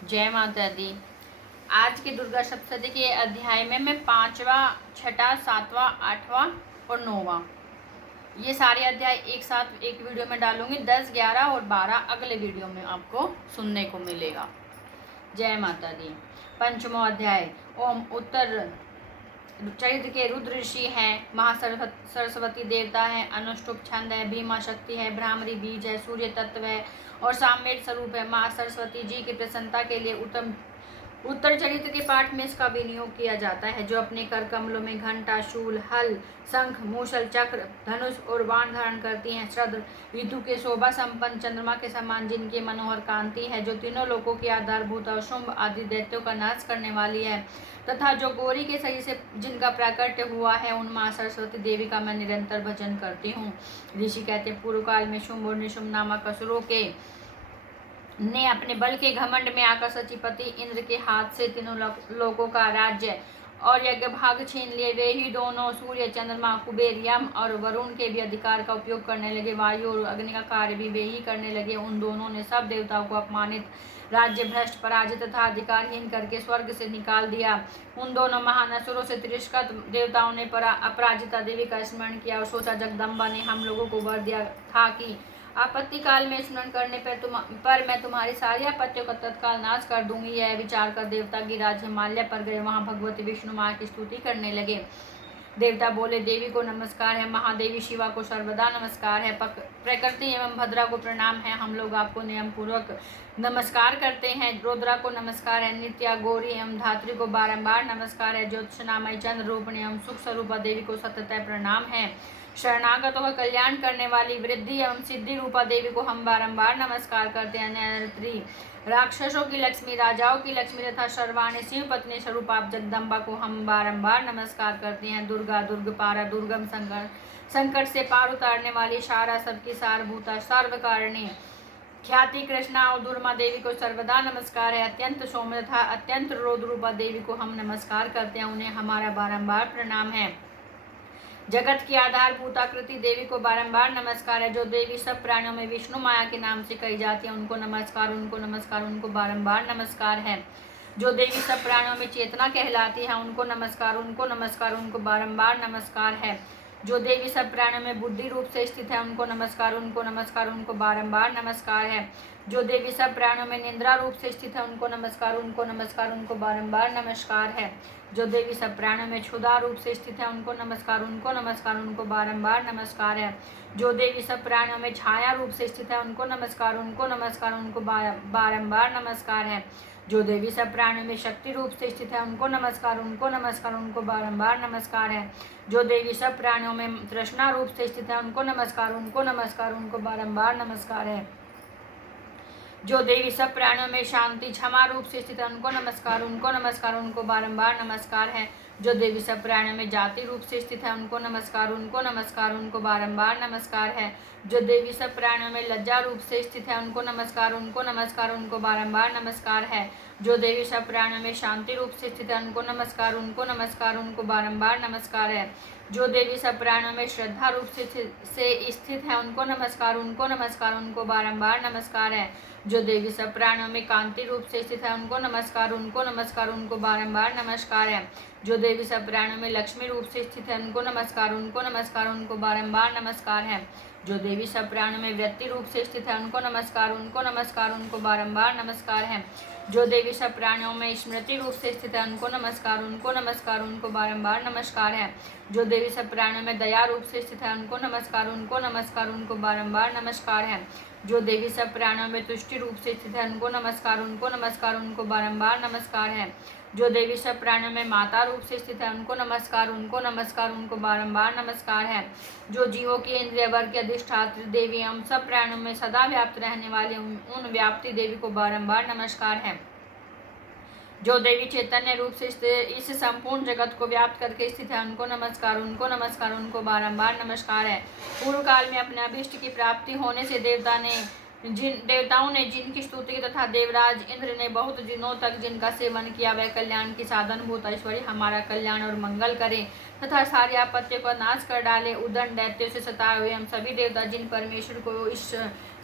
जय माता दी। आज के दुर्गा सप्तशती के अध्याय में मैं 5वां, 6वां, 7वां, 8वां और 9वां ये सारे अध्याय एक साथ एक वीडियो में डालूंगी। 10, 11 और 12 अगले वीडियो में आपको सुनने को मिलेगा। जय माता दी। पंचमो अध्याय। ओम उत्तर चरित्र के रुद्र ऋषि हैं, महासरस्वती देवता है, अनुष्टुप छंद है, भीमा शक्ति है, भ्रामरी बीज है, सूर्य तत्व है और सामवेद स्वरूप है। माँ सरस्वती जी की प्रसन्नता के लिए उत्तर चरित्र के पाठ में इसका विनियोग किया जाता है, जो अपने कर कमलों में घंटा, शूल, हल, शंख, मूसल, चक्र, धनुष और बाण धारण करती हैं। शरद ऋतु के शोभा संपन्न चंद्रमा के समान जिनकी मनोहर कांति है, जो तीनों लोकों की आधारभूत और शुंभ आदि दैत्यों का नाश करने वाली है, तथा जो गौरी के शरीर से जिनका प्राकट्य हुआ है, उन माँ सरस्वती देवी का मैं निरंतर भजन करती हूँ। ऋषि कहते पूर्व काल में शुंभ और निशुंभ नामक असुरों के ने अपने बल के घमंड में आकर सचिपति इंद्र के हाथ से तीनों लोगों का राज्य और यज्ञ भाग छीन लिए। वे ही दोनों सूर्य, चंद्रमा, कुबेर, यम और वरुण के भी अधिकार का उपयोग करने लगे। वायु और अग्नि का कार्य भी वे ही करने लगे। उन दोनों ने सब देवताओं को अपमानित, राज्य भ्रष्ट, पराजित तथा अधिकारहीन करके स्वर्ग से निकाल दिया। उन दोनों महान असुरों से तिरस्कृत देवताओं ने अपराजिता देवी का स्मरण किया और सोचा, जगदम्बा ने हम लोगों को वर दिया था कि आपत्ति काल में स्मरण करने पर मैं तुम्हारी सारी आपत्तियों का तत्काल नाश कर दूंगी। यह विचार कर देवता गिरिराज हिमालय पर गए। वहां भगवती विष्णु माँ की स्तुति करने लगे। देवता बोले, देवी को नमस्कार है, महादेवी शिवा को सर्वदा नमस्कार है, प्रकृति एवं भद्रा को प्रणाम है, हम लोग आपको नियम पूर्वक नमस्कार करते हैं। रुद्रा को नमस्कार है, नित्या, गौरी एवं धात्री को बारंबार नमस्कार है, ज्योतिषनामय चंद्र रूपिणी एवं सुख स्वरूपा देवी को सततः प्रणाम है। शरणागतों का कल्याण करने वाली वृद्धि एवं सिद्धि रूपा देवी को हम बारंबार नमस्कार करते हैं। नेत्री, राक्षसों की लक्ष्मी, राजाओं की लक्ष्मी तथा सर्वाणी शिव पत्नी स्वरूप आप जगदम्बा को हम बारंबार नमस्कार करते हैं। दुर्गा, दुर्गपारा, दुर्गम संकट से पार उतारने वाली, सारा सबकी सारभूता, सर्वकारिणी, ख्याति कृष्णा और दुर्मा देवी को सर्वदा नमस्कार है। अत्यंत सौम्य तथा अत्यंत रोध रूपा देवी को हम नमस्कार करते हैं, उन्हें हमारा बारंबार प्रणाम है। जगत की आधारभूताकृति देवी को बारंबार नमस्कार है। जो देवी सब प्राणियों में विष्णु माया के नाम से कही जाती है, उनको नमस्कार, उनको नमस्कार, उनको बारंबार नमस्कार है। जो देवी सब प्राणियों में चेतना कहलाती है, उनको नमस्कार, उनको नमस्कार, उनको बारंबार नमस्कार है। जो देवी सब प्राणियों में बुद्धि रूप से स्थित है, उनको नमस्कार, उनको नमस्कार, उनको बारंबार नमस्कार है। जो देवी सब प्राणियों में निंद्रा रूप से स्थित है, उनको नमस्कार, उनको नमस्कार, उनको बारंबार नमस्कार है। जो देवी सब प्राणियों में क्षुधा रूप से स्थित है, उनको नमस्कार, उनको नमस्कार, उनको बारंबार नमस्कार है। जो देवी सब प्राणियों में छाया रूप से स्थित है, उनको नमस्कार, उनको नमस्कार, उनको बारंबार नमस्कार है। जो देवी सब प्राणियों में शक्ति रूप से स्थित है, उनको नमस्कार, उनको नमस्कार, उनको बारंबार नमस्कार है। जो देवी सब प्राणियों में तृष्णा रूप से स्थित है, उनको नमस्कार, उनको नमस्कार, उनको बारंबार नमस्कार है। जो देवी सब प्राणियों में शांति, क्षमा रूप से स्थित है, उनको नमस्कार, उनको नमस्कार, उनको बारंबार नमस्कार है। जो देवी सब प्राणियों में जाति रूप से स्थित है, उनको नमस्कार, उनको नमस्कार, उनको बारंबार नमस्कार है। जो देवी सब प्राणियों में लज्जा रूप से स्थित है, उनको नमस्कार, उनको नमस्कार, उनको बारंबार नमस्कार है। जो देवी सब प्राणियों में शांति रूप से स्थित है, उनको नमस्कार, उनको नमस्कार, उनको बारंबार नमस्कार है। जो देवी सब प्राणियों में श्रद्धा रूप से स्थित है, उनको नमस्कार, उनको नमस्कार, उनको बारंबार नमस्कार है। जो देवी सब प्राणियों में कांति रूप से स्थित है, उनको नमस्कार, उनको नमस्कार, उनको बारंबार नमस्कार है। जो देवी सब प्राणियों में लक्ष्मी रूप से स्थित है, उनको नमस्कार, उनको नमस्कार, उनको बारंबार नमस्कार है। जो देवी सब प्राणियों में वृत्ति रूप से स्थित है, उनको नमस्कार, उनको नमस्कार, उनको बारंबार नमस्कार है। जो देवी सब प्राणियों में स्मृति रूप से स्थित है, उनको नमस्कार, उनको नमस्कार, उनको बारंबार नमस्कार है। जो देवी सब प्राणियों में दया रूप से स्थित है, उनको नमस्कार, उनको नमस्कार, उनको बारंबार नमस्कार है। जो देवी सब प्राणियों में तुष्टि रूप से स्थित है, उनको नमस्कार, उनको नमस्कार, उनको बारंबार नमस्कार है। जो देवी सब प्राणियों में माता रूप से स्थित है, उनको नमस्कार, उनको नमस्कार, उनको बारंबार नमस्कार है। जो जीवों की इंद्रिय वर्ग की अधिष्ठात्री देवी एवं सब प्राणियों में सदा व्याप्त रहने वाली उन व्याप्ति देवी को बारंबार नमस्कार है। जो देवी चैतन्य रूप से इस संपूर्ण जगत को व्याप्त करके स्थित है, उनको नमस्कार, उनको नमस्कार, उनको बारंबार नमस्कार है। पूर्व काल में अपने अभिष्ट की प्राप्ति होने से देवताओं ने जिनकी स्तुति तथा देवराज इंद्र ने बहुत दिनों तक जिनका सेवन किया, वह कल्याण की साधन भूत ऐश्वर्य हमारा कल्याण और मंगल करे तथा सारी आपत्तियों का नाश कर डाले। उदंड दैत्यों से सताए हुए हम सभी देवता जिन परमेश्वर को इस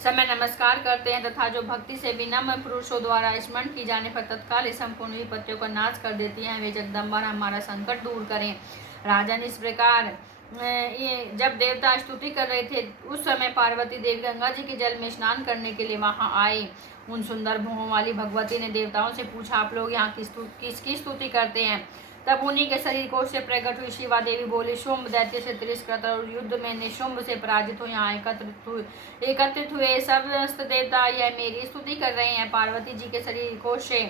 समय नमस्कार करते हैं तथा जो भक्ति से विनम्र पुरुषों द्वारा स्मरण की जाने पर तत्काल इस संपूर्ण विपत्तियों का नाश कर देती हैं। वे जगदम्बा हमारा संकट दूर करें। राजन इस प्रकार ये जब देवता स्तुति कर रहे थे उस समय पार्वती देवी गंगा जी के जल में स्नान करने के लिए वहां आए। उन सुंदर भुवों वाली भगवती ने देवताओं से पूछा, आप लोग यहाँ किसकी स्तुति करते हैं? तब उन्हीं के शरीर कोश से प्रकट हुई शिवा देवी बोली, शुंभ दैत्य से तिरस्कृत और युद्ध में निशुंभ से पराजित हो यहाँ एकत्रित हुए समस्त देवता यह मेरी स्तुति कर रहे हैं। पार्वती जी के शरीर कोश से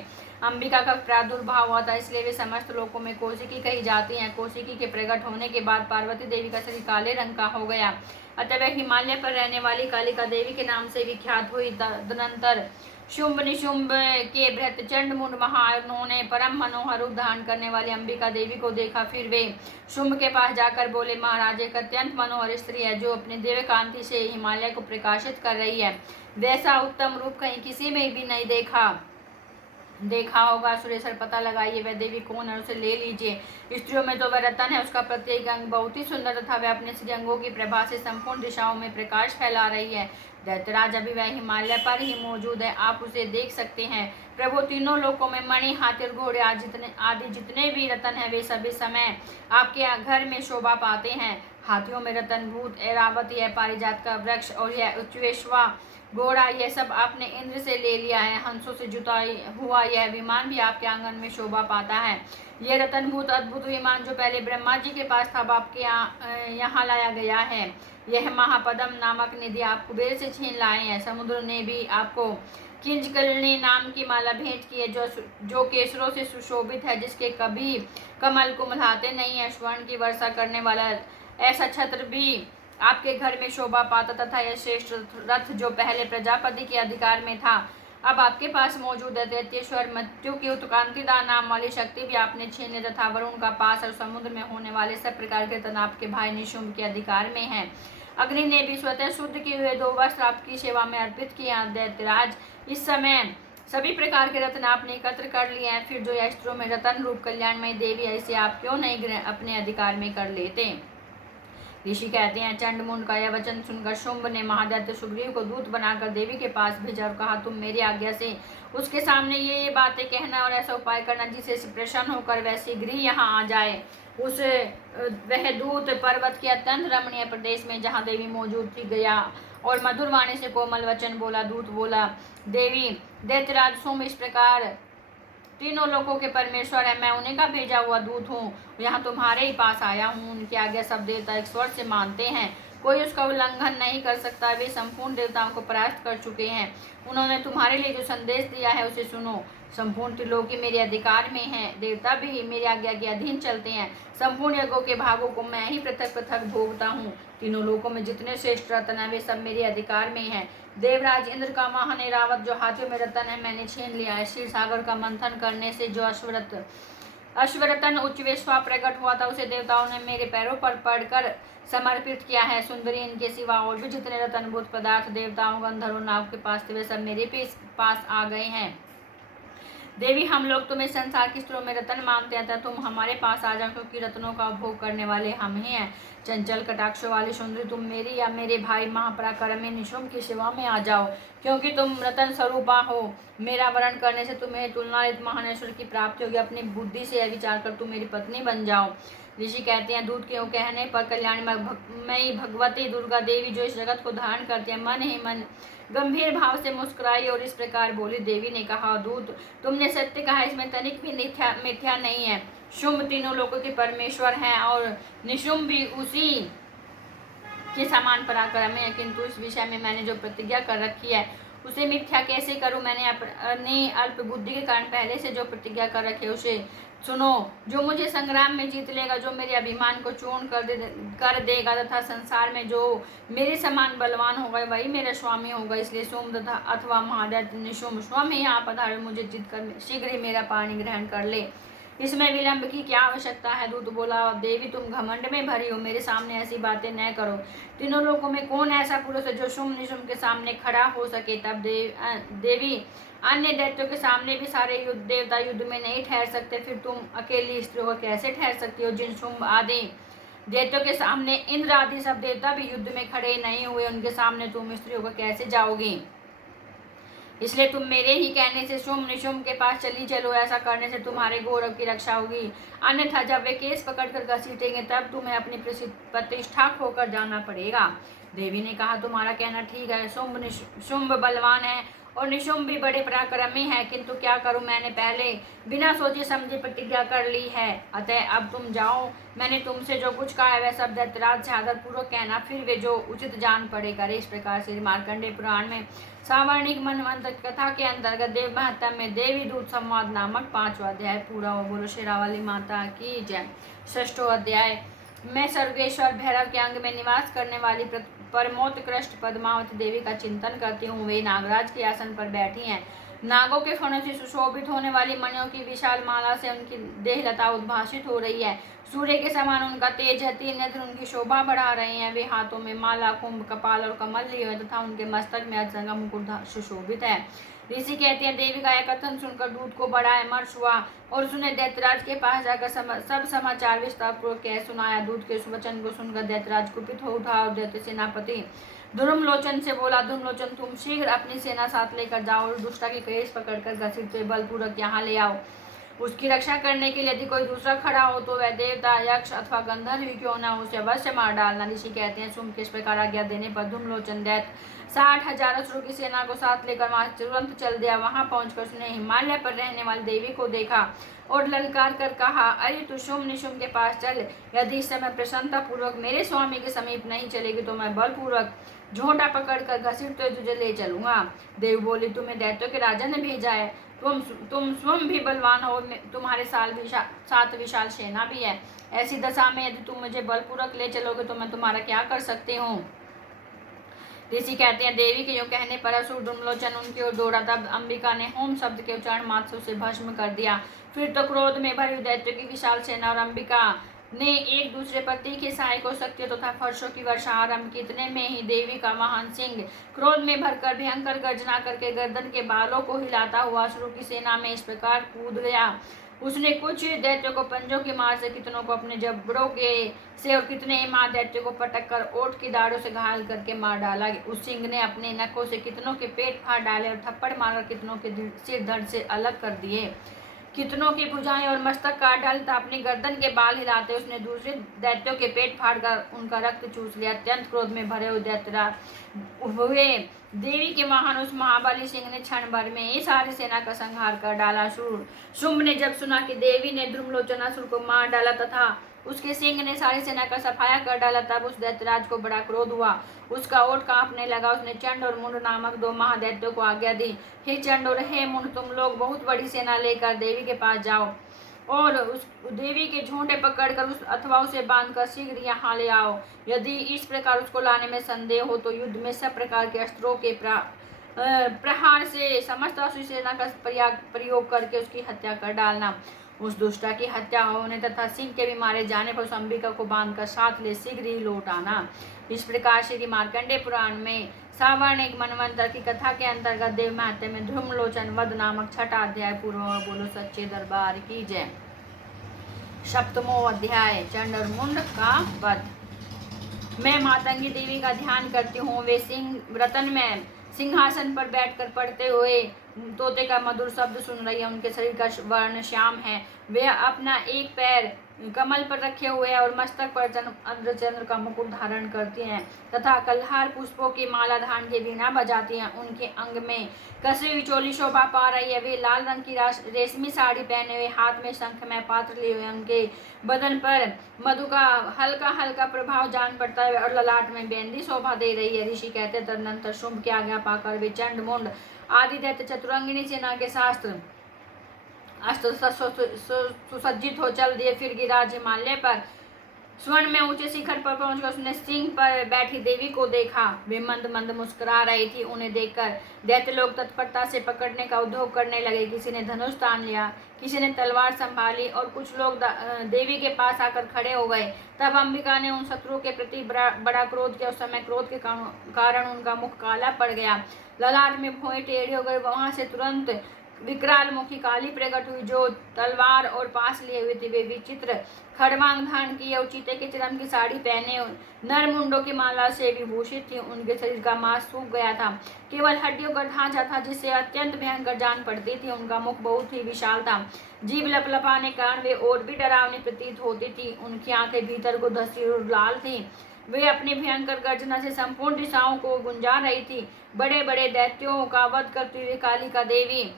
अंबिका का प्रादुर्भाव हुआ था, इसलिए वे समस्त लोकों में कौशिकी कही जाती हैं। कौशिकी के प्रकट होने के बाद पार्वती देवी का शरीर काले रंग का हो गया, अतः वह हिमालय पर रहने वाली कालिका देवी के नाम से विख्यात हुई। तदनंतर शुंभ निशुंभ के भृत चंड मुंड उन्होंने परम मनोहर रूप धारण करने वाली अंबिका देवी को देखा। फिर वे शुंभ के पास जाकर बोले, महाराज एक अत्यंत मनोहर स्त्री है जो अपने दिव्य कांति से हिमालय को प्रकाशित कर रही है। वैसा उत्तम रूप कहीं किसी में भी नहीं देखा होगा। सुरेश्वर पता लगाइए वह देवी कौन है, उसे ले लीजिए। स्त्रियों में तो वह रतन है, उसका प्रत्येक अंग बहुत ही सुंदर तथा वह अपने श्री अंगों की प्रभा से संपूर्ण दिशाओं में प्रकाश फैला रही है। दैत्यराज अभी वह हिमालय पर ही मौजूद है, आप उसे देख सकते हैं। प्रभु तीनों लोकों में मणि हाथी और घोड़े आदि जितने भी रतन है वे सभी समय आपके घर में शोभा पाते हैं। हाथियों में रतन भूत ऐरावत यह पारिजात का वृक्ष और यह उच्चवेश्वा घोड़ा यह सब आपने इंद्र से ले लिया है। हंसों से जुता हुआ यह विमान भी आपके आंगन में शोभा पाता है। यह रतनभूत अद्भुत विमान जो पहले ब्रह्मा जी के पास था आपके यहाँ लाया गया है। यह महापदम नामक निधि आप कुबेर से छीन लाए हैं। समुद्र ने भी आपको किंजकलनी नाम की माला भेंट की है जो केसरों से सुशोभित है, जिसके कभी कमल कुमलाते नहीं है। स्वर्ण की वर्षा करने वाला ऐसा छत्र भी आपके घर में शोभा पाता तथा यह श्रेष्ठ रथ जो पहले प्रजापति के अधिकार में था अब आपके पास मौजूद है। दैत्येश्वर मृत्यु की उत्कांतिदा नाम वाली शक्ति भी आपने छीन ली तथा वरुण का पास और समुद्र में होने वाले सब प्रकार के रत्न आपके भाई निशुंभ के अधिकार में है। अग्नि ने भी स्वतः शुद्ध किए हुए 2 वस्त्र आपकी सेवा में अर्पित किए हैं। दैत्यराज इस समय सभी प्रकार के रत्न आपने एकत्र कर लिए हैं। फिर जो यह स्त्रों में रतन रूप कल्याणमय देवी है, इसे आप क्यों नहीं अपने अधिकार में कर लेते? ऋषि कहते हैं, चंडमुंड का यह वचन सुनकर शुंभ ने महादैत्य सुग्रीव को दूत बनाकर देवी के पास भेजा और कहा, तुम मेरी आज्ञा से उसके सामने ये बातें कहना और ऐसा उपाय करना जिससे प्रसन्न होकर वह शीघ्र ही यहाँ आ जाए। वह दूत पर्वत के अत्यंत रमणीय प्रदेश में जहाँ देवी मौजूद थी गया और मधुर वाणी से कोमल वचन बोला। दूत बोला, देवी दैत्यराज शुंभ इस प्रकार तीनों लोगों के परमेश्वर है, मैं उन्हीं का भेजा हुआ दूत हूँ, यहाँ तुम्हारे ही पास आया हूँ। उनकी आज्ञा सब देवता एक स्वर से मानते हैं, कोई उसका उल्लंघन नहीं कर सकता। वे संपूर्ण देवताओं को परास्त कर चुके हैं। उन्होंने तुम्हारे लिए जो संदेश दिया है उसे सुनो। संपूर्ण त्रिलोकी मेरे अधिकार में है, देवता भी मेरी आज्ञा के अधीन चलते हैं। संपूर्ण यज्ञों के भागों को मैं ही पृथक पृथक भोगता हूँ। तीनों लोकों में जितने श्रेष्ठ रत्न है वे सब मेरे अधिकार में हैं। देवराज इंद्र का वाहन ऐरावत जो हाथियों में रतन है मैंने छीन लिया है। क्षीर सागर का मंथन करने से जो अश्वरतन उच्चवेश्वा प्रकट हुआ था उसे देवताओं ने मेरे पैरों पर पड़कर समर्पित किया है। सुंदरी इनके सिवा और भी जितने रतनभूत पदार्थ देवताओं गंधर्वों नाग के पास थे वे सब मेरे पास आ गए हैं। देवी हम लोग तुम्हें संसार की स्त्रों में रतन मानते हैं, तुम हमारे पास आ जाओ क्योंकि रत्नों का उपभोग करने वाले हम ही हैं। चंचल कटाक्षों वाली सुंदरी तुम मेरी या मेरे भाई महापराक्रमी निशुंभ की सेवा में आ जाओ क्योंकि तुम रतन स्वरूपा हो। मेरा वरण करने से तुम्हें तुलनातीत महानेश्वर की प्राप्ति होगी। अपनी बुद्धि से यह विचार कर तुम मेरी पत्नी बन जाओ। ऋषि कहते हैं, दूत के कहने पर कल्याणमयी भगवती दुर्गा देवी जो इस जगत को धारण करते हैं मन ही मन गंभीर भाव से मुस्कुराई और इस प्रकार बोली। देवी ने कहा, दूत तुमने सत्य कहा, इसमें तनिक भी मिथ्या नहीं है। शुंभ तीनों लोगों के परमेश्वर हैं और निशुंभ भी उसी के समान पराक्रम है, किंतु इस विषय में मैंने जो प्रतिज्ञा कर रखी है उसे मिथ्या कैसे करूं? मैंने अपनी अल्प बुद्धि के कारण पहले से जो प्रतिज्ञा कर रखी है उसे सुनो। जो मुझे संग्राम में जीत लेगा, जो मेरे अभिमान को चूर्ण कर देगा तथा संसार में जो मेरे समान बलवान होगा वही मेरा स्वामी होगा। इसलिए शुंभ अथवा महादैत्य निशुंभ स्वयं ही यहाँ पधारे मुझे जीत कर शीघ्र ही मेरा पाणी ग्रहण कर ले। इसमें विलंब की क्या आवश्यकता है? दूत बोला, देवी तुम घमंड में भरी हो, मेरे सामने ऐसी बातें न करो। तीनों लोगों में कौन ऐसा पुरुष है जो शुंभ निशुंभ के सामने खड़ा हो सके? तब देवी अन्य दैत्यों के सामने भी सारे देवता युद्ध में नहीं ठहर सकते, फिर तुम अकेली स्त्रियों को कैसे ठहर सकती हो? जिन शुंभ आदि दैत्यों के सामने इंद्र आदि सब देवता भी युद्ध में खड़े नहीं हुए, उनके सामने तुम स्त्रियों को कैसे जाओगी? इसलिए तुम मेरे ही कहने से शुंभ निशुंभ के पास चली चलो, ऐसा करने से तुम्हारे गौरव की रक्षा होगी। अन्यथा जब वे केस पकड़कर घसीटेंगे तब तुम्हें अपनी प्रतिष्ठा खोकर जाना पड़ेगा। देवी ने कहा, तुम्हारा कहना ठीक है। शुंभ बलवान है और निशुंभ भी बड़े पराक्रमी है, किंतु क्या करूं, मैंने पहले बिना सोचे समझे प्रतिज्ञा कर ली है। अतः अब तुम जाओ, मैंने तुमसे जो कुछ कहा है वह सब दैत्यराज से आदरपूर्वक कहना, फिर वे जो उचित जान पड़े करे। इस प्रकार से मार्कंडेय पुराण में सावर्णिक मनवंतर कथा के अंतर्गत देव महत्व में देवी दूत संवाद नामक 5वां अध्याय पूरा हो। बोलो शेरावाली माता की जय। 6वां अध्याय मैं सर्वेश्वर भैरव के अंग में निवास करने वाली परमोत्कृष्ट पद्मावती देवी का चिंतन करती हूँ। वे नागराज के आसन पर बैठी हैं। नागों के फणों से सुशोभित होने वाली मणियों की विशाल माला से उनकी देहलता उद्भासित हो रही है। सूर्य के समान उनका तेज है, 3 नेत्र उनकी शोभा बढ़ा रहे हैं। वे हाथों में माला, कुंभ, कपाल और कमल लिए हुए तथा उनके मस्तक में अजंगा मुकुट सुशोभित है। ऋषि कहते हैं, देवी का यह कथन सुनकर दूत को बड़ा अमर्ष हुआ और उसने दैत्यराज के पास जाकर सब समाचार विस्तार पूर्वक कह सुनाया। दूत के वचन को सुनकर दैत्यराज कुपित हो उठा और दैत्य सेनापति धर्मलोचन से बोला, धर्मलोचन तुम शीघ्र अपनी सेना साथ लेकर जाओ और दुष्टा की केस पकड़कर घसीटते बलपूर्वक यहाँ ले आओ। उसकी रक्षा करने के लिए यदि कोई दूसरा खड़ा हो तो वह देवता, यक्ष अथवा गंधर्व ही क्यों न, उसे अवश्य मार डालना। ऋषि कहते हैं, शुंभ के इस प्रकार आज्ञा देने पर धूम्रलोचन दैत्य 60,000 असुरों की सेना को साथ लेकर वहां तुरंत चल दिया। वहां पहुंचकर उसने हिमालय पर रहने वाली देवी को देखा और ललकार कर कहा, अरे तू शुंभ निशुंभ के पास चल। यदि इस समय प्रसन्नता पूर्वक मेरे स्वामी के समीप नहीं चलेगी तो मैं बलपूर्वक झोंटा पकड़कर घसीटते तुझे ले चलूंगा। देव बोली, तुम्हें दैत्यों के राजा ने भेजा है। तुम स्वयं भी बलवान हो, तुम्हारे साथ विशाल सेना भी है। ऐसी दशा में यदि तुम मुझे बलपूर्वक ले चलोगे तो मैं तुम्हारा क्या कर सकती हूँ? ऋषि कहते हैं, देवी के जो कहने पर असुर धूम्रलोचन उनकी ओर दौड़ा। तब अंबिका ने होम शब्द के उच्चारण मात्र से उसे भस्म कर दिया। फिर तो क्रोध में भरी दैत्यों की विशाल सेना और अंबिका ने एक दूसरे पर तीखे सहायकों शक्तियों तथा फर्शों की वर्षा आरंभ की। इतने में ही देवी का महान सिंह क्रोध में भरकर भयंकर गर्जना करके गर्दन के बालों को हिलाता हुआ असुरों की सेना में इस प्रकार कूद गया। उसने कुछ दैत्यों को पंजों की मार से, कितनों को अपने जबड़ों के से और कितने मार दैत्यों को पटक कर ओठ की दाढ़ों से घायल करके मार डाला। उस सिंह ने अपने नखों से कितनों के पेट फाड़ डाले और थप्पड़ मारकर कितनों के सिर धड़ से अलग कर दिए। कितनों की भुजाएं और मस्तक काट डाले तथा अपनी गर्दन के बाल हिलाते उसने दूसरे दैत्यों के पेट फाड़कर उनका रक्त चूस लिया। अत्यंत क्रोध में भरे हुए दैत्यराज हुए देवी के महान उस महाबली सिंह ने क्षण भर में ही सारी सेना का संहार कर डाला। शुंभ ने जब सुना कि देवी ने धूम्रलोचनासुर को मार डाला तथा उसके सिंह ने सारी सेना का सफाया कर डाला, तब उस दैत्यराज को बड़ा क्रोध हुआ। उसका ओठ कांपने लगा। उसने चंड और मुंड नामक 2 महादैत्यों को आज्ञा दी, हे चंड और हे मुंड, तुम लोग बहुत बड़ी सेना लेकर देवी के पास जाओ और उस देवी के झोंटे पकड़कर अथवा उसे बांधकर शीघ्र यहाँ ले आओ। यदि इस प्रकार उसको लाने में संदेह हो तो युद्ध में सब प्रकार के अस्त्रों के प्रहार से समस्त असुर सेना का प्रयोग करके उसकी हत्या कर डालना। उस दुष्टा की हत्या होने तथा सिंह के भी मारे जाने पर उस अंबिका को बांधकर साथ ले शीघ्र ही लौट आना। इस प्रकार श्री मार्कंडेय पुराण में सावर्णिक मनवंतर की कथा के अंतर्गत देव महत्व में धूम्रलोचन वध नामक 6वां अध्याय पूरा। बोलो सच्चे दरबार की जय। 7वां अध्याय चंड और मुंड का वध। मैं मातंगी देवी का ध्यान करती हूँ। वे रतन में सिंहासन पर बैठकर पढ़ते हुए तोते का मधुर शब्द सुन रही है। उनके शरीर का वर्ण श्याम है। वे अपना एक पैर कमल पर रखे हुए हैं और मस्तक पर अर्धचंद्र का मुकुट धारण करती हैं तथा कल्हार पुष्पों की माला धारण के वीणा बजाती हैं। उनके अंग में कसी हुई चोली शोभा पा रही है। वे लाल रंग की रेशमी साड़ी पहने हुए, हाथ में शंखमय पात्र लिए हुए। उनके बदन पर मधु का हल्का हल्का प्रभाव जान पड़ता है और ललाट में बेंदी शोभा दे रही है। ऋषि कहते, तदनंतर शुंभ की आज्ञा पाकर वे चंड मुंड आदि दैत्य चतुरंगिनी सेना के अस्त्र सुसज्जित हो चल दिए। फिर गिरिराज हिमालय पर स्वर्ण में ऊंचे शिखर पर पहुंचकर उसने सिंह पर बैठी देवी को देखा। वे मंद मंद मुस्कुरा रही थी। उन्हें देखकर दैत्य लोग तत्परता से पकड़ने का उद्योग करने लगे। किसी ने धनुष तान लिया, किसी ने तलवार संभाली और कुछ लोग देवी के पास आकर खड़े हो गए। तब अंबिका ने उन शत्रुओं के प्रति बड़ा क्रोध किया। उस समय क्रोध के कारण उनका मुख काला पड़ गया, ललाट में भौहें टेढ़ी हो गई। वहां से तुरंत विकराल मुखी काली प्रकट हुई, जो तलवार और पास लिए हुए थे। वे विचित्र खड़वांग धारण किए और चीते के चरम की साड़ी पहने नर मुंडों की माला से विभूषित थी। उनके शरीर का मांस सूख गया था, केवल हड्डियों का ढांचा था जिससे अत्यंत भयंकर जान पड़ती थी। उनका मुख बहुत ही विशाल था, जीभ लपलपाने कारण वे और भी डरावनी प्रतीत होती थी। उनकी आंखें भीतर को धसी और लाल थी। वे अपनी भयंकर गर्जना से संपूर्ण दिशाओं को गुंजा रही थी। बड़े बड़े दैत्यों का वध करती हुई कालिका देवी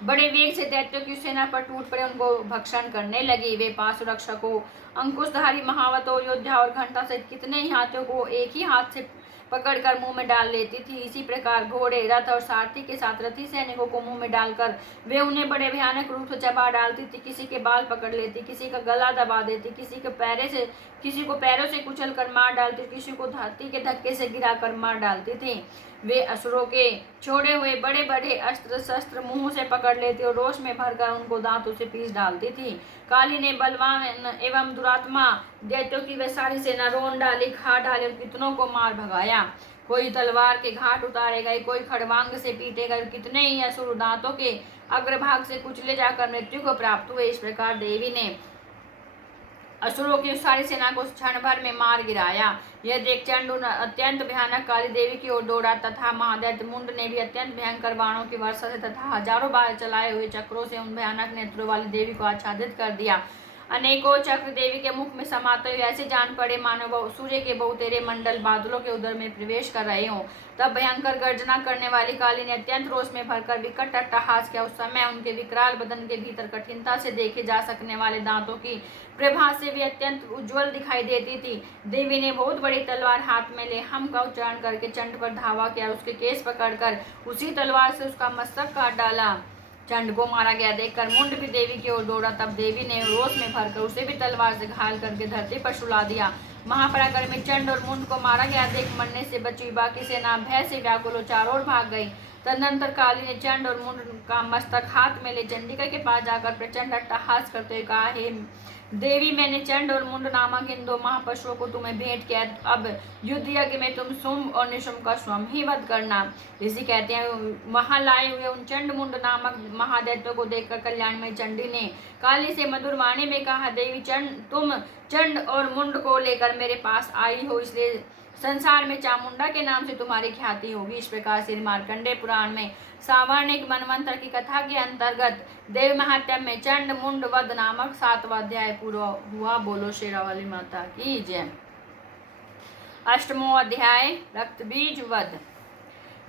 बड़े वेग से दैत्यों की सेना पर टूट पड़े, उनको भक्षण करने लगी। वे पाशु रक्षकों, अंकुशधारी महावतों, योद्धा और घंटा सहित कितने ही हाथियों को एक ही हाथ से पकड़कर मुंह में डाल लेती थी। इसी प्रकार घोड़े, रथ और सारथी के साथ रथी सैनिकों को मुंह में डालकर वे उन्हें बड़े भयानक रूप से चबा डालती थी। किसी के बाल पकड़ लेती, किसी का गला दबा देती, किसी को पैरों से कुचल कर मार डालती, किसी को धरती के धक्के से गिरा कर मार डालती थी। वे असुरों के छोड़े हुए बड़े बड़े अस्त्र शस्त्र मुंह से पकड़ लेती और रोष में भरकर उनको दांतों से पीस डालती थी। काली ने बलवान एवं दुरात्मा दैत्यों की वे सारी सेना रोन डाली, खा डाली और कितनों को मार भगाया। कोई तलवार के घाट उतारे गए, कोई खड़वांग से पीटे गए, कितने ही असुर दांतों के अग्रभाग से कुचले जाकर मृत्यु को प्राप्त हुए। इस प्रकार देवी ने असुरों की सारी सेना को क्षण भर में मार गिराया। यह देख चंड अत्यंत भयानक काली देवी की ओर दौड़ा तथा महादैत्य मुंड ने भी अत्यंत भयंकर बाणों की वर्षा से तथा हजारों बार चलाए हुए चक्रों से उन भयानक नेत्रों वाली देवी को आच्छादित कर दिया। अनेकों चक्र देवी के मुख में समाते हुए ऐसे जान पड़े मानो सूर्य के बहुतेरे मंडल बादलों के उदर में प्रवेश कर रहे हों। तब भयंकर गर्जना करने वाली काली ने अत्यंत रोष में भरकर विकट अट्टहास किया। उस समय उनके विकराल बदन के भीतर कठिनता से देखे जा सकने वाले दांतों की प्रभा से भी अत्यंत उज्ज्वल दिखाई देती थी। देवी ने बहुत बड़ी तलवार हाथ में ले हम का उच्चारण करके चंड पर धावा किया। उसके केस पकड़कर उसी तलवार से उसका मस्तक काट डाला। चंड को मारा गया देखकर मुंड भी देवी की ओर दौड़ा। तब देवी ने रोष में भरकर उसे भी तलवार से घायल करके धरती पर सुला दिया। महापराक्रमी चंड और मुंड को मारा गया देख मरने से बची बाकी सेना भय से व्याकुल चारों ओर भाग गई। तदनंतर काली ने चंड और मुंड का मस्तक हाथ में ले चंडिका के पास जाकर प्रचंड अट्टहास करते हुए कहा, हे देवी, मैंने चंड और मुंड नामक इन दो महापशुओं को तुम्हें भेंट किया। अब युद्ध यज्ञ में तुम शुंभ और निशुंभ का स्वयं ही वध करना। ऋषि कहते हैं, वहां लाए हुए उन चंड मुंड नामक महादैत्यों को देखकर कल्याण में चंडी ने काली से मधुर वाणी में कहा, देवी, तुम चंड और मुंड को लेकर मेरे पास आई हो, इसलिए संसार में चामुंडा के नाम से तुम्हारी ख्याति होगी। इस प्रकार श्री मार्कंडेय पुराण में सावर्णिक मनवंतर की कथा के अंतर्गत देव महात्म्य में चंड मुंड वध नामक 7वां अध्याय पूरा हुआ। बोलो शेरावाली माता की जय। 8वां अध्याय रक्त बीज वध।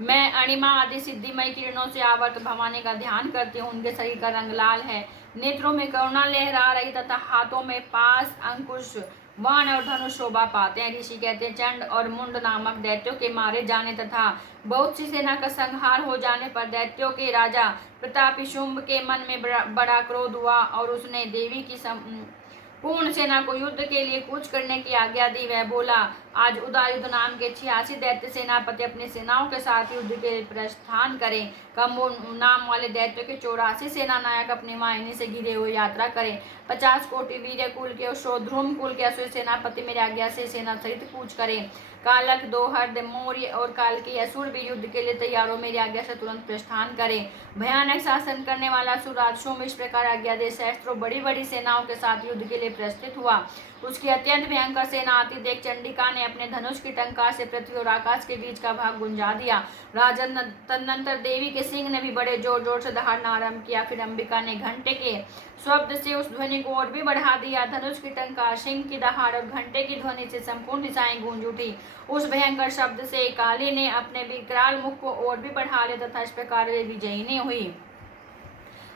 मैं अणिमा आदि सिद्धिमय किरणों से आवर्त भवानी का ध्यान करती हूँ। उनके शरीर का रंग लाल है, नेत्रों में करुणा लहरा रही तथा हाथों में पास, अंकुश, वाण और धनुष शोभा पाते हैं। ऋषि कहते हैं, चंड और मुंड नामक दैत्यों के मारे जाने तथा बहुत सी सेना का संहार हो जाने पर दैत्यों के राजा प्रतापी शुंभ के मन में बड़ा क्रोध हुआ और उसने देवी की पूर्ण सेना को युद्ध के लिए कूच करने की आज्ञा दी। वह बोला, आज उदायुध नाम के 86 दैत्य सेनापति अपनी सेनाओं के साथ युद्ध के लिए प्रस्थान करें। कम्बो नाम वाले दैत्यों के 84 सेना नायक अपनी वाहिनी से घिरे हुए यात्रा करें। 50 कोटि वीर्य कुल के और शोध्रुम कुल के असुर सेनापति मेरी आज्ञा से सेना सहित कूच करें। कालक, दोहर्द, मौर्य और काल के असुर भी युद्ध के लिए तैयार हो मेरी आज्ञा से तुरंत प्रस्थान करें। भयानक शासन करने वाला असुर शुंभ इस प्रकार आज्ञा दे सहस्त्रों बड़ी बड़ी सेनाओं के साथ युद्ध के लिए प्रस्थित हुआ। उसकी अत्यंत भयंकर सेना आती देख चंडिका ने अपने धनुष की टंकार से पृथ्वी और आकाश के बीच का भाग गुंजा दिया। राजन तदनंतर देवी के सिंह ने भी बड़े जोर जोर से दहाड़ना आरंभ किया। फिर अंबिका ने घंटे के शब्द से उस ध्वनि को और भी बढ़ा दिया। धनुष की टंकार, सिंह की दहाड़ और घंटे की ध्वनि से संपूर्ण दिशाएं गूंज उठी। उस भयंकर शब्द से काली ने अपने विकराल मुख को और भी बढ़ा लिया तथा इस प्रकार वे विजयिनी हुई।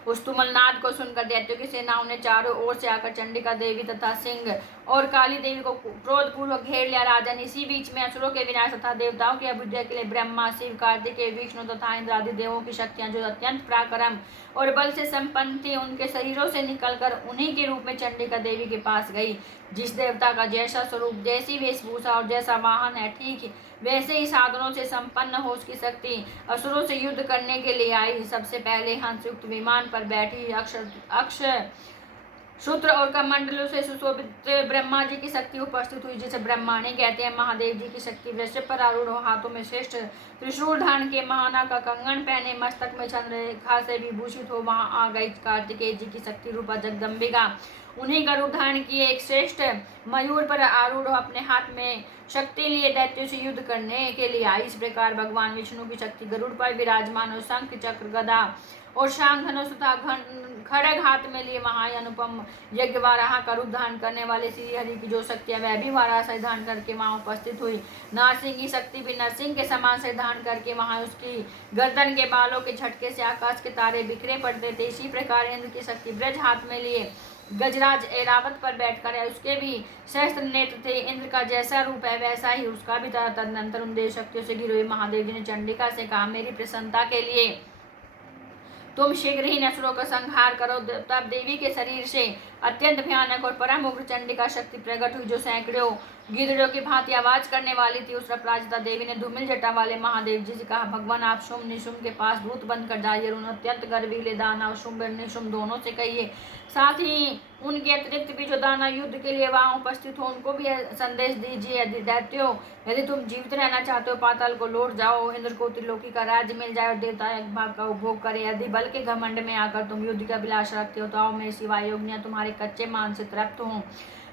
उस तुमलनाद को सुनकर दैत्यों की सेनाओं ने चारों ओर से आकर चंडिका देवी तथा सिंह और काली देवी को क्रोधपूर्वक घेर लिया। राजन, इसी बीच में असुरों के विनाश तथा देवताओं की अभ्युदय के लिए ब्रह्मा, शिव, कार्तिकेय, विष्णु तथा इंद्रादि देवों की शक्तियां जो अत्यंत पराक्रम और बल से संपन्न थी, उनके शरीरों से निकलकर उन्हीं के रूप में चंडिका देवी के पास गई। जिस देवता का जैसा स्वरूप, जैसी वेशभूषा और जैसा वाहन है, ठीक वैसे ही साधनों से संपन्न हो उसकी शक्ति असुरों से युद्ध करने के लिए आई। सबसे पहले हंसयुक्त विमान पर बैठी सूत्र और कमंडलों से सुशोभित ब्रह्मा जी की शक्ति उपस्थित हुई, जिसे ब्रह्माणी कहते हैं। महादेव जी की शक्ति वृषभ पर आरूढ़ हो, हाथों में श्रेष्ठ त्रिशूल धारण के, महाना का कंगन पहने, मस्तक में चंद्ररेखा से विभूषित हो वहां आ गई कार्तिकेय जी की शक्ति रूपा जगदम्बिका। उन्हीं गरुड़ धारण किए एक श्रेष्ठ मयूर पर आरूढ़ हो अपने हाथ में शक्ति लिए दैत्यों से युद्ध करने के लिए आई। इस प्रकार भगवान विष्णु की शक्ति गरुड़ पर विराजमान हो शंख चक्र गदा और शांग धनुष तथा खड़ग हाथ में लिए वहां अनुपम यज्ञ वाराह का रूप धारण करने वाले श्री हरि की जो शक्ति है वह भी वाराह से धारण करके वहां उपस्थित हुई। नारसिंह की शक्ति भी नरसिंह के समान से धारण करके वहां उसकी गर्दन के बालों के झटके से आकाश के तारे बिखरे पड़ते थे। इसी प्रकार इंद्र की शक्ति ब्रज हाथ में लिए गजराज ऐरावत पर बैठकर है, उसके भी सहस्त्र नेत्र थे। इंद्र का जैसा रूप है वैसा ही उसका भी था। तदनंतर उन देव शक्तियों से घिरे हुए महादेव जी ने चंडिका से कहा, मेरी प्रसन्नता के लिए तुम शीघ्र ही असुरों का संहार करो। तब देवी के शरीर से अत्यंत भयानक और परम उग्र चंडिका शक्ति प्रकट हुई, जो सैकड़ों गिद्धड़ों की भांति आवाज करने वाली थी। उस अपराजिता देवी ने धूमिल जटा वाले महादेव जी से कहा, भगवान आप शुंभ निशुंभ के पास दूत बनकर जाइए, उन अत्यंत गर्वीले दानव शुंभ निशुंभ दोनों से कहिए, साथ ही उनके अतिरिक्त भी जो दानव युद्ध के लिए वहां उपस्थित हो उनको भी संदेश दीजिए। यदि दैत्यों, यदि तुम जीवित रहना चाहते हो पाताल को लौट जाओ, इंद्र को त्रिलोकी का राज्य मिल जाए और देवता एक भाग का उपभोग करे। यदि बल के घमंड में आकर तुम युद्ध का अभिलाष रखते हो तो आओ मेरी शिवाय योगिनियां तुम्हारे कच्चे मान से तृप्त हों।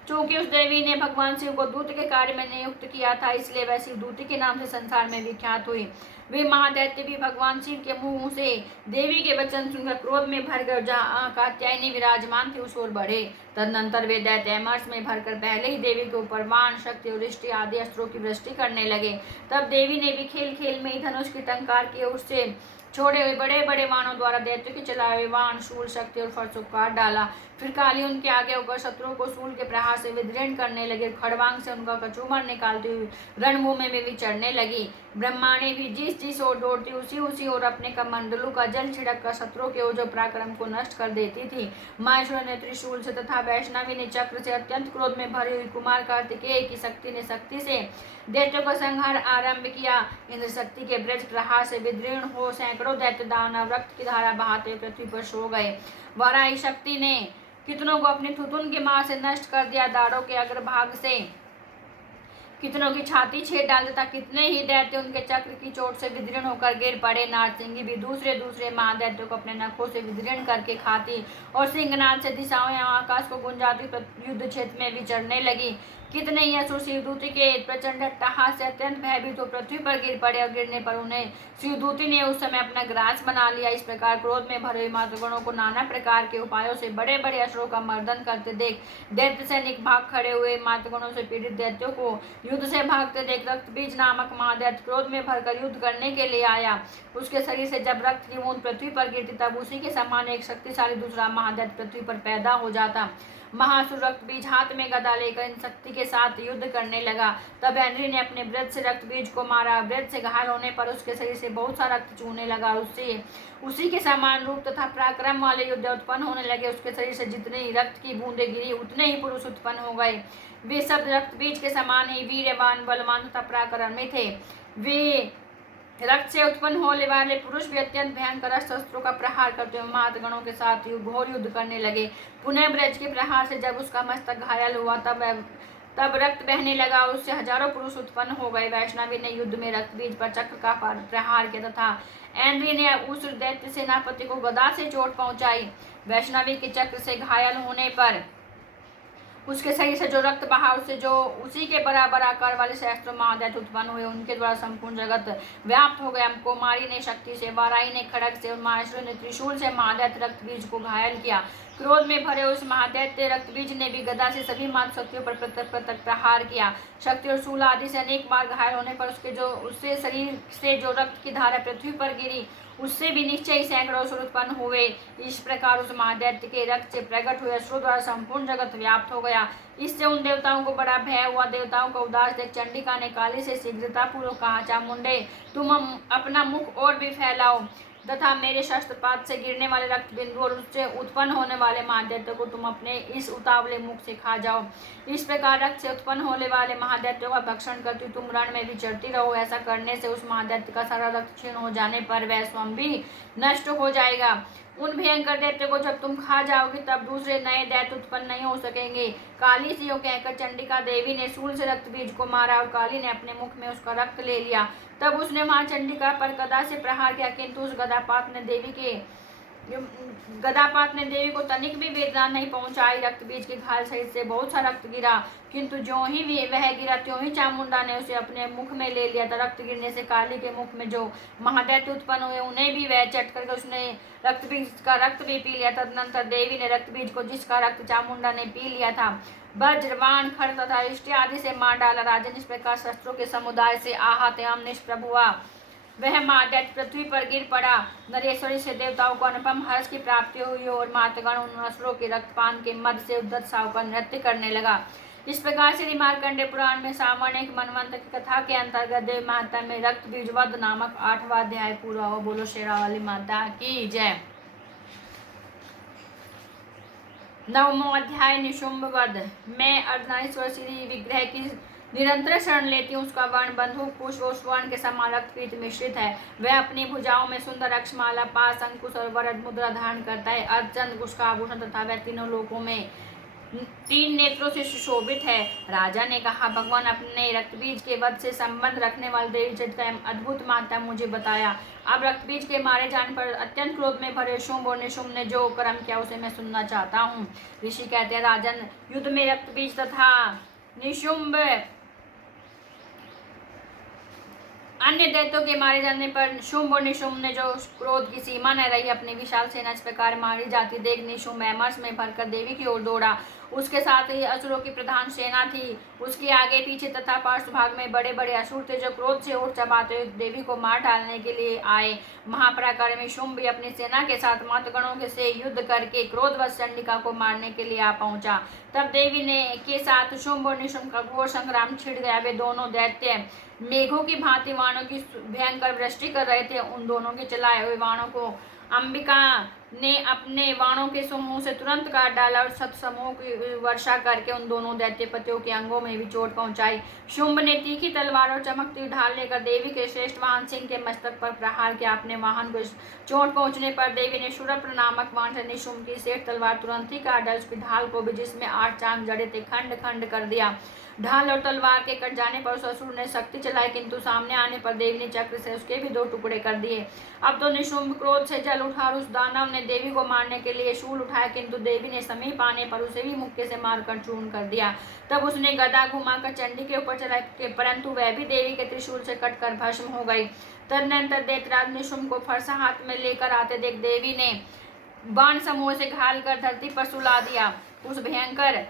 चूंकि उस देवी ने भगवान शिव को दूत के कार्य में नियुक्त किया था, इसलिए वह शिवदूती के नाम से संसार में विख्यात हुई। वे महादैत्य भी भगवान शिव के मुंह से देवी के वचन सुनकर क्रोध में भर गए, जहाँ कात्यायनी विराजमान थी उस ओर बढ़े। तदनंतर वे दैत्य अमरस में भरकर पहले ही देवी के ऊपर बाण, शक्ति और वृष्टि आदि अस्त्रों की वृष्टि करने लगे। तब देवी ने भी खेल खेल में ही धनुष की टंकार की उससे छोड़े हुए बड़े बड़े बाणों द्वारा दैत्यों के चलाए हुए बाण, शूल, शक्ति और फरसों काट डाला। फिर काली उनके आगे होकर शत्रुओं को शूल के प्रहार से विदीर्ण करने लगे। खड़वांग से उनका कचूमर निकालती हुई रणभूमि में विचरने लगी। ब्रह्माणी भी जिस जिस ओर दौड़ती उसी ओर अपने कमंडलों का जल छिड़क कर शत्रुओं के ओझ पराक्रम को नष्ट कर देती थी। महेश्वर ने त्रिशूल से तथा वैष्णवी ने चक्र से अत्यंत क्रोध में भरी हुई कुमार कार्तिकेय की शक्ति ने शक्ति से दैत्यों का संहार आरंभ किया। इंद्र शक्ति के ब्रज प्रहार से विदीर्ण हो सैकड़ों दैत्य दानव रक्त की धारा बहाते पृथ्वी पर सो गए। वाराही शक्ति ने कितनों को अपने थुथुन के मार से नष्ट कर दिया। दाढ़ों के अग्रभाग से कितनों की छाती छेद डाल तथा कितने ही दैत्य उनके चक्र की चोट से विदीर्ण होकर गिर पड़े। नारसिंह भी दूसरे महादैत्यों को अपने नखों से विदीर्ण करके खाती और सिंहनाद से दिशाओं आकाश को गुंजाती युद्ध क्षेत्र में विचरने लगी। कितने ही असुर शिवदूती के प्रचंड अट्टहास से अत्यंत भयभीत हो पृथ्वी पर गिर पड़े और गिरने पर उन्हें शिवदूती ने उस समय अपना ग्रास बना लिया। इस प्रकार क्रोध में भरे मातृगणों को नाना प्रकार के उपायों से बड़े बड़े असुरों का मर्दन करते देख दैत्य सैनिक भाग खड़े हुए। मातृगणों से पीड़ित दैत्यों को युद्ध से भागते देख रक्तबीज नामक महादैत्य क्रोध में भरकर युद्ध करने के लिए आया। उसके शरीर से जब रक्त की बूंद पृथ्वी पर गिरती तब उसी के समान एक शक्तिशाली दूसरा महादैत्य पृथ्वी पर पैदा हो जाता। महासुर रक्तबीज हाथ में गदा लेकर इन शक्ति के साथ युद्ध करने लगा। तब हेनरी ने अपने ब्रज से रक्तबीज को मारा। ब्रज से घायल होने पर उसके शरीर से बहुत सा रक्त चूहने लगा। उससे उसी के समान रूप तथा पराक्रम वाले योद्धा उत्पन्न होने लगे। उसके शरीर से जितने ही रक्त की बूंदें गिरी उतने ही पुरुष उत्पन्न हो गए। वे सब रक्तबीज के समान ही वीरवान, बलवान तथा पराक्रमी थे। वे रक्त से उत्पन्न होने वाले पुरुष भी अत्यंत भयंकर शस्त्रों का प्रहार करते हुए महातगणों के साथ घोर युद्ध करने लगे। पुनः ब्रज के प्रहार से जब उसका मस्तक घायल हुआ तब रक्त बहने लगा। उससे हजारों पुरुष उत्पन्न हो गए। वैष्णवी ने युद्ध में रक्तबीज पर चक्र का प्रहार किया तथा एंद्री ने उस दैत्य सेनापति को गदा से चोट पहुंचाई। वैष्णवी के चक्र से घायल होने पर उसके शरीर से जो रक्त बहा उससे जो उसी के बराबर आकार वाले सहस्त्रों महादैत्य उत्पन्न हुए। उनके द्वारा संपूर्ण जगत व्याप्त हो गया। कुमारी ने शक्ति से, वाराही ने खड़ग से और महेश्वरी ने त्रिशूल से महादैत्य रक्तबीज को घायल किया। क्रोध में भरे उस महादैत्य रक्तबीज ने भी गदा से सभी मात्र शक्तियों पर पृथक प्रहार किया। शक्ति और शूल आदि से अनेक बार घायल होने पर उसके शरीर से जो रक्त की धारा पृथ्वी पर गिरी उससे भी निश्चय ही सैकड़ों असुर उत्पन्न हुए। इस प्रकार उस महादैत्य के रक्त से प्रकट हुए असुरों द्वारा संपूर्ण जगत व्याप्त हो गया। इससे उन देवताओं को बड़ा भय हुआ। देवताओं को उदास देख चंडिका ने काली से शीघ्रतापूर्वक कहा, चामुंडे तुम अपना मुख और भी फैलाओ तथा मेरे शस्त्रपात से गिरने वाले रक्त बिंदु और उससे उत्पन्न होने वाले महादैत्य को तुम अपने इस उतावले मुख से खा जाओ। इस प्रकार रक्त से उत्पन्न होने वाले महादैत्यों का भक्षण करती तुम रण में विचरती रहो। ऐसा करने से उस महादैत्य का सारा रक्त क्षीण हो जाने पर वह स्वयं भी नष्ट हो जाएगा। उन भयंकर दैत्य को जब तुम खा जाओगे तब दूसरे नए दैत्य उत्पन्न नहीं हो सकेंगे। काली से यूं कहकर चंडिका देवी ने शूल से रक्त बीज को मारा और काली ने अपने मुख में उसका रक्त ले लिया। तब उसने मां चंडिका पर गदा से प्रहार किया, किंतु उस गदापात ने देवी को तनिक भी वेदना नहीं पहुंचाई। रक्त बीज के घाल सहित से बहुत सा रक्त गिरा, किंतु ज्यों ही वह गिरा त्यों ही चामुंडा ने उसे अपने मुख में ले लिया था। रक्त गिरने से काली के मुख में जो महादैत्य उत्पन्न हुए उन्हें भी वह चट करके उसने रक्त बीज का रक्त भी पी लिया। तदनंतर देवी ने रक्त बीज को, जिसका रक्त चामुंडा ने पी लिया था, वज्रवाण खड़ तथा इष्टि आदि से मार डाला। राजन, इस प्रकार शस्त्रों के समुदाय से आहत एवं निष्प्रभ हुआ वह महादैत्य पृथ्वी पर गिर पड़ा। नरेश्वरी से देवताओं को अनुपम हर्ष की प्राप्ति हुई और मातृगण उन असुरों के रक्तपान के मद से उद्धत सा होकर नृत्य करने लगा। इस प्रकार श्री मार्कंडेय पुराण में सावर्णिक मनवंतर की कथा के अंतर्गत देव माता में रक्त बीजवध नामक 8वां अध्याय पूरा हो। बोलो शेरा वाली माता की जय। 9वां अध्याय निशुंभ वध। मैं अर्धनारीश्वर श्री विग्रह की निरंतर शरण लेती हूँ। उसका वर्ण बंधुक पुष्प और स्वर्ण के समान रक्तपीत मिश्रित है। वह अपनी भुजाओं में सुंदर अक्षमाला, पास, अंकुश और वरद मुद्रा धारण करता है। अर्धचंद्र उसका आभूषण तथा वह तीनों लोकों में 3 नेत्रों से सुशोभित है। राजा ने कहा, भगवान अपने रक्तबीज के वध से संबंध रखने वाले देवी चरित्र का अद्भुत माता मुझे बताया। अब रक्तबीज के मारे जाने पर अत्यंत क्रोध में भरे शुंभ और निशुंभ ने जो कर्म किया उसे मैं सुनना चाहता हूँ। ऋषि कहते हैं, राजन, युद्ध में रक्तबीज तथा निशुंभ अन्य दैत्यों के मारे जाने पर शुंभ और निशुंभ ने जो क्रोध की सीमा न रही अपनी विशाल सेना इस प्रकार मारी जाती देख निशुंभ एमर्स में भरकर देवी की ओर दौड़ा। उसके साथ ही असुरों की प्रधान सेना थी। उसके आगे पीछे तथा पार्श्व भाग में बड़े बड़े असुर थे जो क्रोध से उठ चबाते हुए देवी को मार डालने के लिए आए। महापराक्रमी शुंभ भी अपनी सेना के साथ मतगणों से युद्ध करके क्रोधवश चंडिका को मारने के लिए आ पहुंचा। तब देवी ने के साथ शुंभ और निशुंभ का घोर संग्राम छिड़ गया। वे दोनों दैत्य मेघों की भांति वाणों की भयंकर वृष्टि कर रहे थे। उन दोनों के चलाए हुए वाणों को अंबिका ने अपने वाणों के समूह से तुरंत काट डाला और सत समूह की वर्षा करके उन दोनों दैत्यपतियों के अंगों में भी चोट पहुंचाई। शुंभ ने तीखी तलवार और चमकती ढाल लेकर देवी के श्रेष्ठ वाहन सिंह के मस्तक पर प्रहार किया। अपने वाहन को चोट पहुंचने पर देवी ने शूरप्र नामक वाहन से निशुंभ की श्रेष्ठ तलवार तुरंत ही काट डाली। उसकी ढाल को भी, जिसमें 8 चांद जड़े थे, खंड खंड कर दिया। ढाल और तलवार के कट जाने पर उस असुर ने शक्ति चलाई, किंतु सामने आने पर देवी ने चक्र से उसके भी 2 टुकड़े कर दिए। अब तो निशुंभ क्रोध से जल उठा और उस दानव ने देवी को मारने के लिए शूल उठाया, किंतु देवी ने समीप आने पर उसे भी मुक्के से मारकर चूर्ण कर दिया। तब उसने गदा घुमाकर चंडी के ऊपर चलाई, परंतु वह भी देवी के त्रिशूल से कटकर भस्म हो गई। तदनंतर दैत्यराज निशुंभ को फरसा हाथ में लेकर आते देख देवी ने बाण समूह से घायल कर धरती पर सुला दिया। उस भयंकर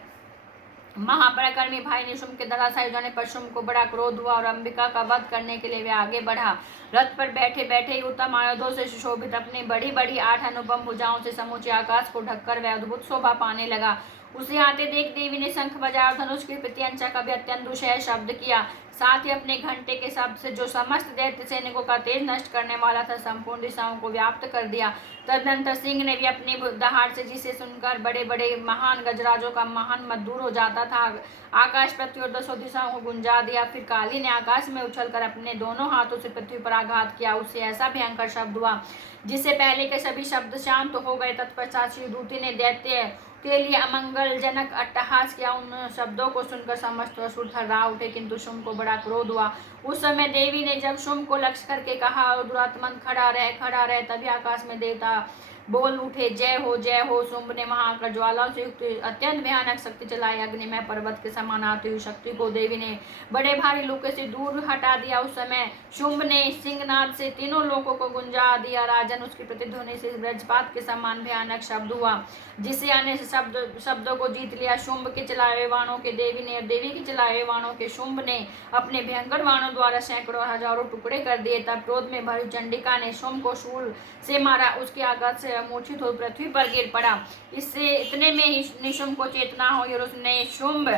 महापराक्रमी भाई निशुंभ के धराशायी जाने पर शुंभ को बड़ा क्रोध हुआ और अंबिका का वध करने के लिए वह आगे बढ़ा। रथ पर बैठे बैठे ही उत्तम आयुधों से सुशोभित अपनी बड़ी बड़ी 8 अनुपम भुजाओं से समूचे आकाश को ढककर वह अद्भुत शोभा पाने लगा। उसे आते देख देवी ने शंख बजाया और धनुष की प्रत्यंचा का भी अत्यंत दुषय शब्द किया। साथ ही अपने घंटे के शब्द से जो समस्त दैत्य सैनिकों का तेज नष्ट करने वाला था संपूर्ण दिशाओं को व्याप्त कर दिया। तदनंतर सिंह ने भी अपनी दहाड़ से, जिसे सुनकर बड़े बड़े महान गजराजों का महान मत दूर हो जाता था, आकाश पृथ्वी और 10 दिशाओं को गुंजा दिया। फिर काली ने आकाश में उछलकर अपने दोनों हाथों से पृथ्वी पर आघात किया। उससे ऐसा भयंकर शब्द हुआ जिससे पहले के सभी शब्द शांत हो गए। तत्पश्चात शिवदूती ने दैत्य के लिए अमंगलजनक अट्टहास किया। उन शब्दों को सुनकर समस्त असुर थर्रा उठे, किंतु शुंभ को बड़ा क्रोध हुआ। उस समय देवी ने जब शुंभ को लक्ष्य करके कहा, और दुरात्मन खड़ा रहे, तभी आकाश में देवता बोल उठे, जय हो जय हो। शुंभ ने वहां आकर ज्वालाओं से युक्त अत्यंत भयानक शक्ति चलाई। अग्निमय पर्वत के समान आती हुई शक्ति को देवी ने बड़े भारी लुके से दूर हटा दिया। उस समय शुंभ ने सिंहनाद से तीनों लोगों को गुंजा दिया। राजन, उसकी प्रतिध्वनि से वज्रपात के समान भयानक शब्द हुआ, जिसे अन्य शब्दों को जीत लिया। शुंभ के चलाए हुए वाणों के देवी ने और देवी के चलाए हुए वाणों के शुंभ ने अपने भयंकर वाणों द्वारा सैकड़ों हजारों टुकड़े कर दिए। तब क्रोध में भरी चंडिका ने शुंभ को शूल से मारा। उसके आघात से मूर्छित हो पृथ्वी पर गिर पड़ा। इससे इतने में ही निशुंभ को चेतना हुई और उसने शुंभ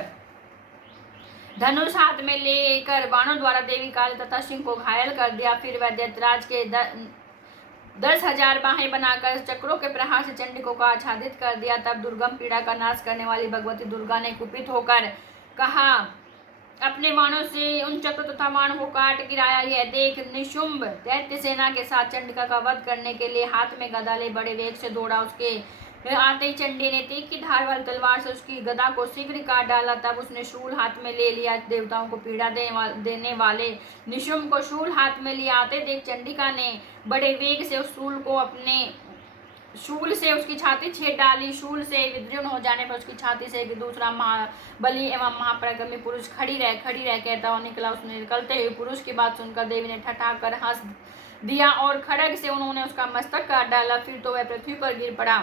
धनुष हाथ में लेकर बाणों द्वारा देवी काली तथा सिंह को घायल कर दिया। फिर वह दैत्यराज के 10,000 बाहें बनाकर चक्रों के प्रहार से चंडिकों को आच्छादित कर दिया। तब दुर्गम पीड़ा का नाश करने वाली भगवती दुर्गा ने कुपित होकर कहा, अपने बाणों से उन चक्र तथा बाणों को काट गिराया। यह देख निशुंभ दैत्य सेना के साथ चंडिका का वध करने के लिए हाथ में गदा ले बड़े वेग से दौड़ा। उसके आते ही चंडी ने तीर की धार वाली तलवार से उसकी गदा को शीघ्र काट डाला। तब उसने शूल हाथ में ले लिया। देवताओं को पीड़ा देने वाले निशुंभ को शूल हाथ में लिया आते देख चंडिका ने बड़े वेग से उस शूल को अपने शूल से उसकी छाती छेद डाली। शूल से विदीर्ण हो जाने पर उसकी छाती से एक दूसरा महाबली एवं महापराक्रमी पुरुष खड़ी रह कहता हुआ निकला। उसने निकलते हुए पुरुष की बात सुनकर देवी ने ठठाकर हंस दिया और खड्ग से उन्होंने उसका मस्तक काट डाला। फिर तो वह पृथ्वी पर गिर पड़ा।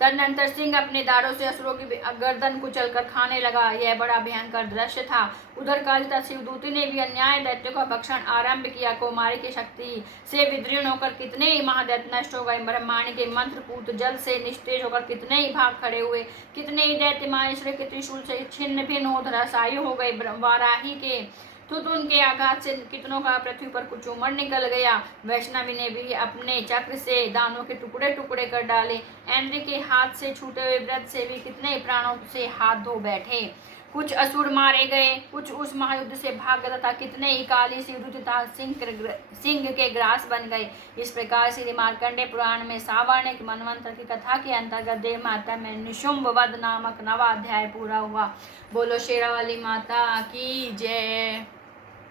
तदनंतर सिंह अपने दाढ़ों से असुरों की गर्दन कुचलकर खाने लगा। यह बड़ा भयंकर दृश्य था। उधर कालिता शिवदूती ने भी अन्याय दैत्य का भक्षण आरंभ किया। कौमारी की शक्ति से विदीर्ण होकर कितने ही महादैत्य नष्ट हो गए। ब्रह्मांड के मंत्रपूत जल से निस्तेज होकर कितने ही भाग खड़े हुए। कितने ही दैत्य माहेश्वरी के त्रिशूल से छिन्न भिन्न हो धराशायी हो गए। वाराही के तुतुन के आघात से कितनों का पृथ्वी पर कुछ उमड़ निकल गया। वैष्णवी ने भी अपने चक्र से दानों के टुकड़े टुकड़े कर डाले। इंद्र के हाथ से छूटे हुए व्रत से भी कितने प्राणों से हाथ धो बैठे। कुछ असुर मारे गए, कुछ उस महायुद्ध से भाग गए तथा कितने ही काली शिवदूत तथा सिंह के ग्रास बन गए। इस प्रकार श्री मार्कंडेय पुराण में सावर्णिक मनवंतर की कथा के अंतर्गत देव माता में निशुंभ वध नामक नवा अध्याय पूरा हुआ। बोलो शेरावाली माता की जय।